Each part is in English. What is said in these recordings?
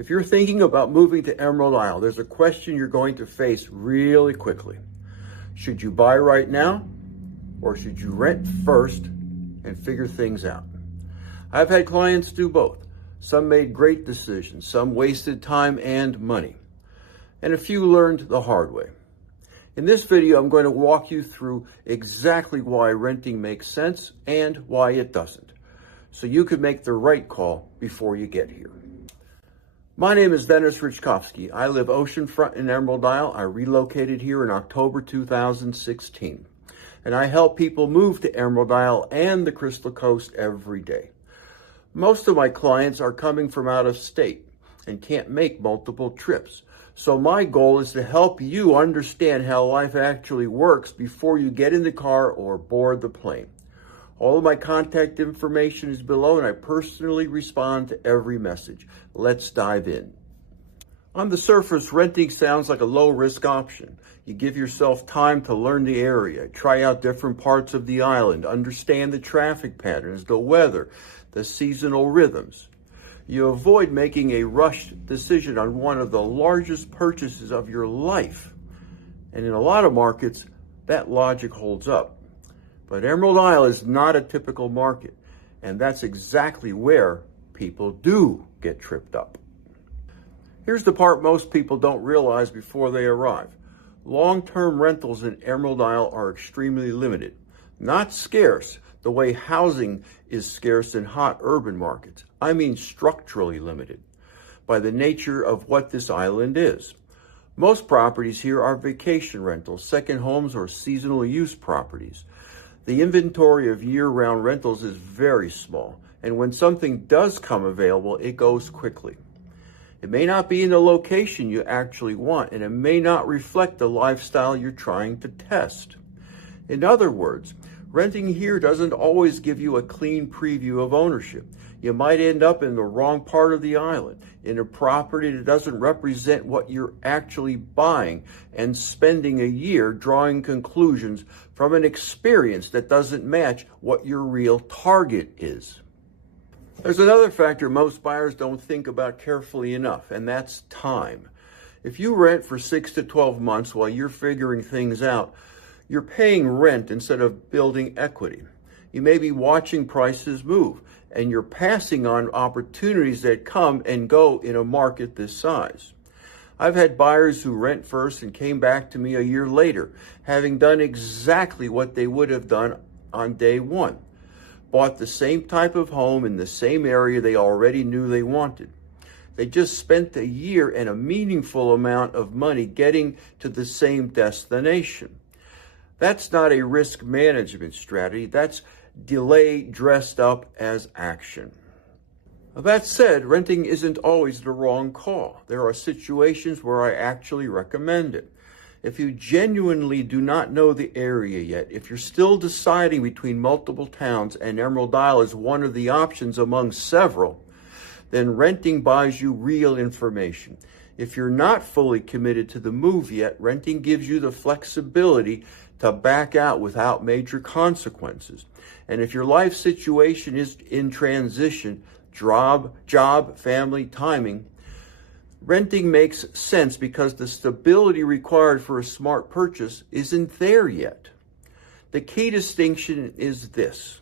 If you're thinking about moving to Emerald Isle, there's a question you're going to face really quickly. Should you buy right now, or should you rent first and figure things out? I've had clients do both. Some made great decisions, some wasted time and money, and a few learned the hard way. In this video, I'm going to walk you through exactly why renting makes sense and why it doesn't, so you can make the right call before you get here. My name is Denis Raczkowski. I live oceanfront in Emerald Isle. I relocated here in October 2016, and I help people move to Emerald Isle and the Crystal Coast every day. Most of my clients are coming from out of state and can't make multiple trips. So my goal is to help you understand how life actually works before you get in the car or board the plane. All of my contact information is below, and I personally respond to every message. Let's dive in. On the surface, renting sounds like a low-risk option. You give yourself time to learn the area, try out different parts of the island, understand the traffic patterns, the weather, the seasonal rhythms. You avoid making a rushed decision on one of the largest purchases of your life. And in a lot of markets, that logic holds up. But Emerald Isle is not a typical market, and that's exactly where people do get tripped up. Here's the part most people don't realize before they arrive. Long-term rentals in Emerald Isle are extremely limited, not scarce the way housing is scarce in hot urban markets. I mean structurally limited by the nature of what this island is. Most properties here are vacation rentals, second homes, or seasonal use properties. The inventory of year-round rentals is very small, and when something does come available, it goes quickly. It may not be in the location you actually want, and it may not reflect the lifestyle you're trying to test. In other words, renting here doesn't always give you a clean preview of ownership. You might end up in the wrong part of the island, in a property that doesn't represent what you're actually buying, and spending a year drawing conclusions from an experience that doesn't match what your real target is. There's another factor most buyers don't think about carefully enough, and that's time. If you rent for 6 to 12 months while you're figuring things out, you're paying rent instead of building equity. You may be watching prices move, and you're passing on opportunities that come and go in a market this size. I've had buyers who rent first and came back to me a year later, having done exactly what they would have done on day one. Bought the same type of home in the same area they already knew they wanted. They just spent a year and a meaningful amount of money getting to the same destination. That's not a risk management strategy. That's delay dressed up as action. That said, renting isn't always the wrong call. There are situations where I actually recommend it. If you genuinely do not know the area yet, if you're still deciding between multiple towns and Emerald Isle is one of the options among several, then renting buys you real information. If you're not fully committed to the move yet, renting gives you the flexibility to back out without major consequences. And if your life situation is in transition, job, family, timing, renting makes sense because the stability required for a smart purchase isn't there yet. The key distinction is this.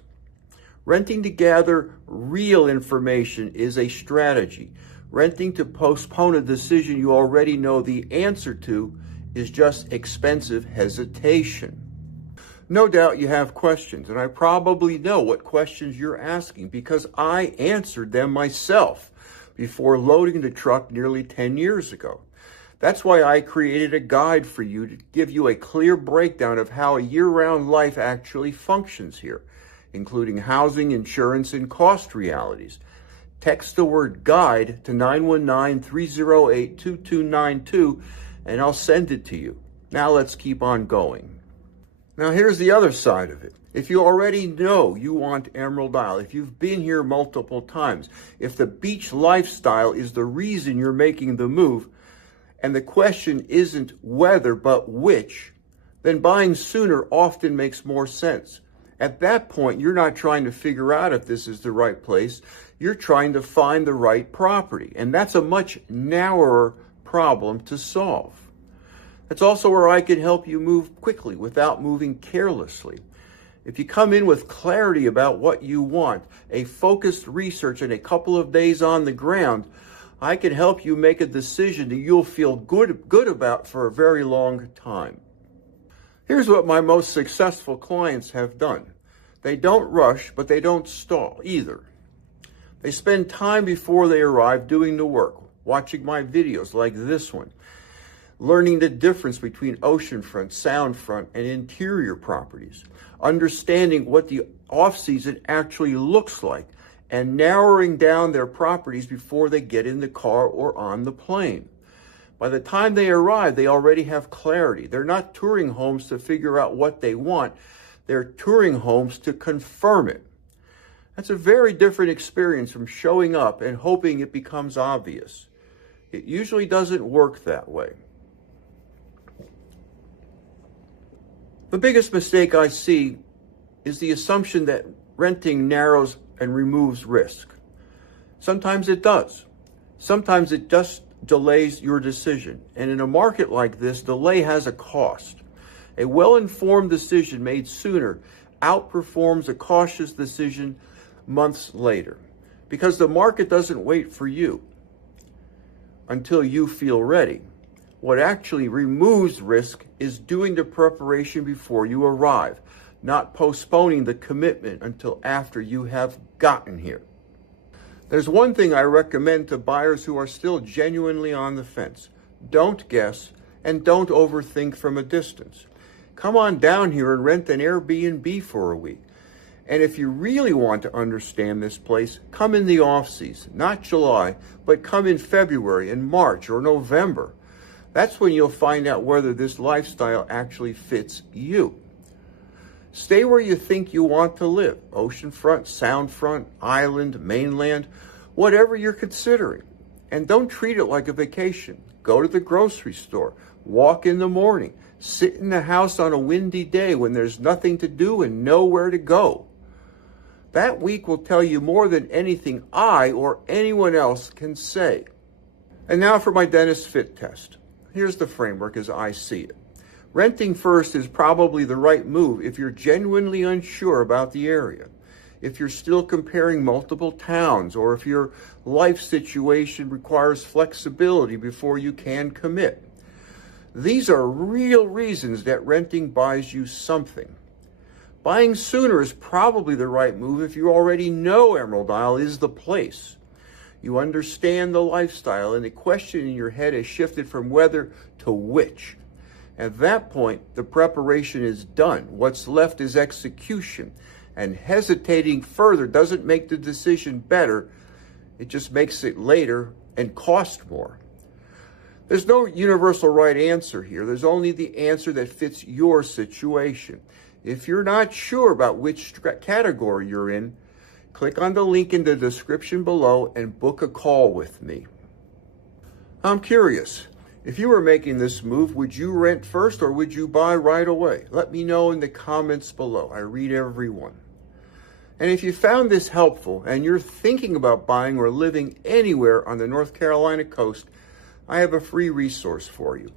Renting to gather real information is a strategy. Renting to postpone a decision you already know the answer to is just expensive hesitation. No doubt you have questions, and I probably know what questions you're asking because I answered them myself before loading the truck nearly 10 years ago. That's why I created a guide for you to give you a clear breakdown of how a year-round life actually functions here, including housing, insurance, and cost realities. Text the word guide to 919-308-2292 and I'll send it to you. Now let's keep on going. Now here's the other side of it. If you already know you want Emerald Isle, if you've been here multiple times, if the beach lifestyle is the reason you're making the move, and the question isn't whether but which, then buying sooner often makes more sense. At that point, you're not trying to figure out if this is the right place. You're trying to find the right property. And that's a much narrower problem to solve. That's also where I can help you move quickly without moving carelessly. If you come in with clarity about what you want, a focused research, and a couple of days on the ground, I can help you make a decision that you'll feel good about for a very long time. Here's what my most successful clients have done. They don't rush, but they don't stall either. They spend time before they arrive doing the work, watching my videos like this one, learning the difference between oceanfront, soundfront, and interior properties, understanding what the off-season actually looks like, and narrowing down their properties before they get in the car or on the plane. By the time they arrive, they already have clarity. They're not touring homes to figure out what they want. They're touring homes to confirm it. That's a very different experience from showing up and hoping it becomes obvious. It usually doesn't work that way. The biggest mistake I see is the assumption that renting narrows and removes risk. Sometimes it does. Sometimes it just delays your decision. And in a market like this, delay has a cost. A well-informed decision made sooner outperforms a cautious decision months later, because the market doesn't wait for you until you feel ready. What actually removes risk is doing the preparation before you arrive, not postponing the commitment until after you have gotten here. There's one thing I recommend to buyers who are still genuinely on the fence. Don't guess and don't overthink from a distance. Come on down here and rent an Airbnb for a week. And if you really want to understand this place, come in the off season, not July, but come in February and March or November. That's when you'll find out whether this lifestyle actually fits you. Stay where you think you want to live, oceanfront, soundfront, island, mainland, whatever you're considering. And don't treat it like a vacation. Go to the grocery store, walk in the morning, sit in the house on a windy day when there's nothing to do and nowhere to go. That week will tell you more than anything I or anyone else can say. And now for my Denis Fit Test. Here's the framework as I see it. Renting first is probably the right move if you're genuinely unsure about the area, if you're still comparing multiple towns, or if your life situation requires flexibility before you can commit. These are real reasons that renting buys you something. Buying sooner is probably the right move if you already know Emerald Isle is the place. You understand the lifestyle, and the question in your head has shifted from whether to which. At that point, the preparation is done. What's left is execution. And hesitating further doesn't make the decision better. It just makes it later and cost more. There's no universal right answer here. There's only the answer that fits your situation. If you're not sure about which category you're in, click on the link in the description below and book a call with me. I'm curious, if you were making this move, would you rent first or would you buy right away? Let me know in the comments below. I read every one. And if you found this helpful and you're thinking about buying or living anywhere on the North Carolina coast, I have a free resource for you.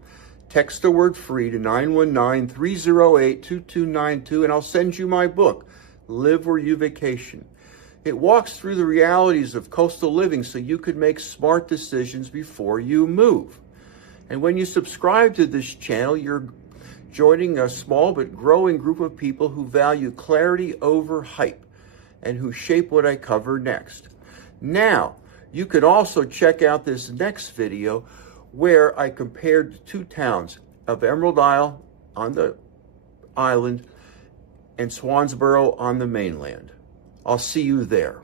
Text the word free to 919-308-2292 and I'll send you my book, Live Where You Vacation. It walks through the realities of coastal living so you could make smart decisions before you move. And when you subscribe to this channel, you're joining a small but growing group of people who value clarity over hype and who shape what I cover next. Now, you could also check out this next video where I compared the two towns of Emerald Isle on the island and Swansboro on the mainland. I'll see you there.